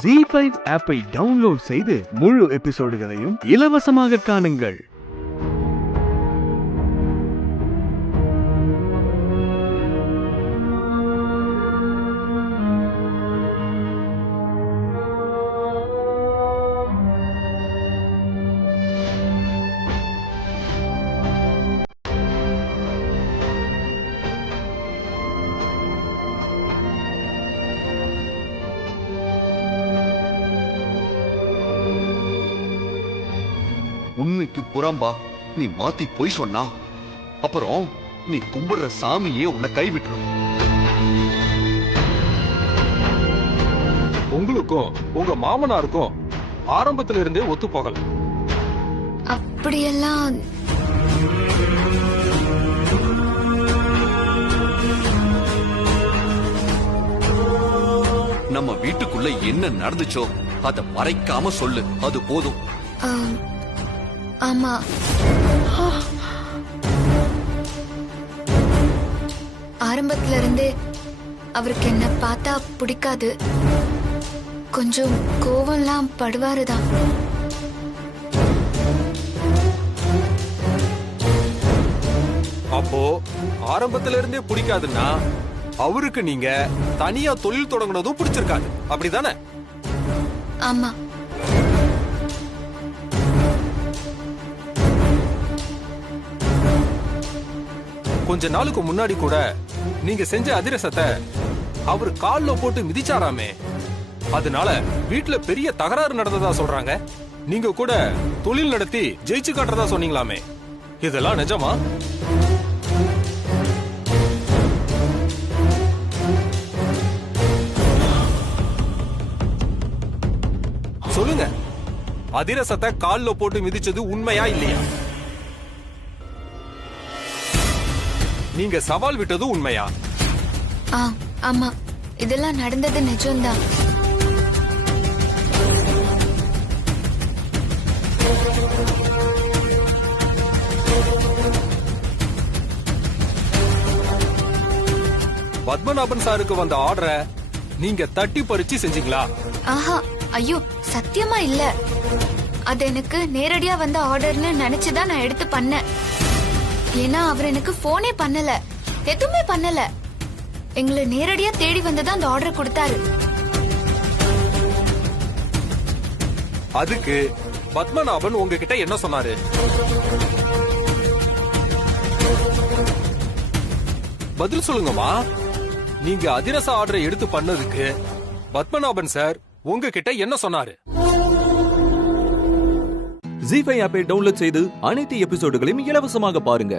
ZEE5 ஆப்பை download செய்து முழு எபிசோடுகளையும் இலவசமாக காணுங்கள். உண்மைக்கு புறம்பா நீ மாத்தி போய் சொன்னா அப்புறம் நீ கும்பிடுற சாமியே உன்னை கைவிட்டுரும். உங்களுக்கும் உங்க மாமனாருக்கும் ஆரம்பத்துல இருந்தே ஒத்து போகல. அப்படியெல்லாம் நம்ம வீட்டுக்குள்ள என்ன நடந்துச்சோ அத மறைக்காம சொல்லு, அது போதும். ஆமா, ஆரம்பத்துல இருந்தே அவருக்கு என்ன பார்த்தா பிடிக்காது. கொஞ்சம் கோவம்லாம் படுவாருதான். அப்போ ஆரம்பத்துல இருந்தே பிடிக்காதுன்னா அவருக்கு நீங்க தனியா தொழில் தொடங்குனதும் பிடிச்சிருக்காது, அப்படிதானே? ஆமா. கொஞ்ச நாளுக்கு முன்னாடி கூட நீங்க செஞ்ச அதிரசத்தை அவர் கால்ல போட்டு மிதிச்சாராமே, அதனால வீட்டுல பெரிய தகராறு நடந்ததா சொல்றாங்க. நீங்க கூட தொழில் நடத்தி ஜெயிச்சு காட்டுறதா சொன்னீங்களாமே, இதெல்லாம் நிஜமா? சொல்லுங்க, அதிரசத்தை கால்ல போட்டு மிதிச்சது உண்மையா இல்லையா? நீங்க சவால் விட்டது உண்மையா? ஆமா, இதெல்லாம் நடந்தது நிஜம்தான். பத்மநாபன் சாருக்கு வந்த ஆர்டரை நீங்க தட்டி பறிச்சு செஞ்சீங்களா? ஆஹா, ஐயோ, சத்தியமா இல்ல. அது எனக்கு நேரடியா வந்த ஆர்டர்னு நினைச்சுதான் நான் எடுத்து பண்ணேன். ஏன்னா அவர் எனக்கு போனே பண்ணல, எதுவுமே பண்ணல. எங்களை நேரடியா தேடி வந்துதான் அந்த ஆர்டர் கொடுத்தாரு. அதுக்கு பத்மநாபன் உங்ககிட்ட என்ன சொன்னாரு? பதில் சொல்லுங்கம்மா. நீங்க அதிரச ஆர்டரை எடுத்து பண்ணதுக்கு பத்மநாபன் சார் உங்ககிட்ட என்ன சொன்னாரு? ZEE5 ஆப்பை டவுன்லோட் செய்து அனைத்து எபிசோடுகளையும் இலவசமாக பாருங்க.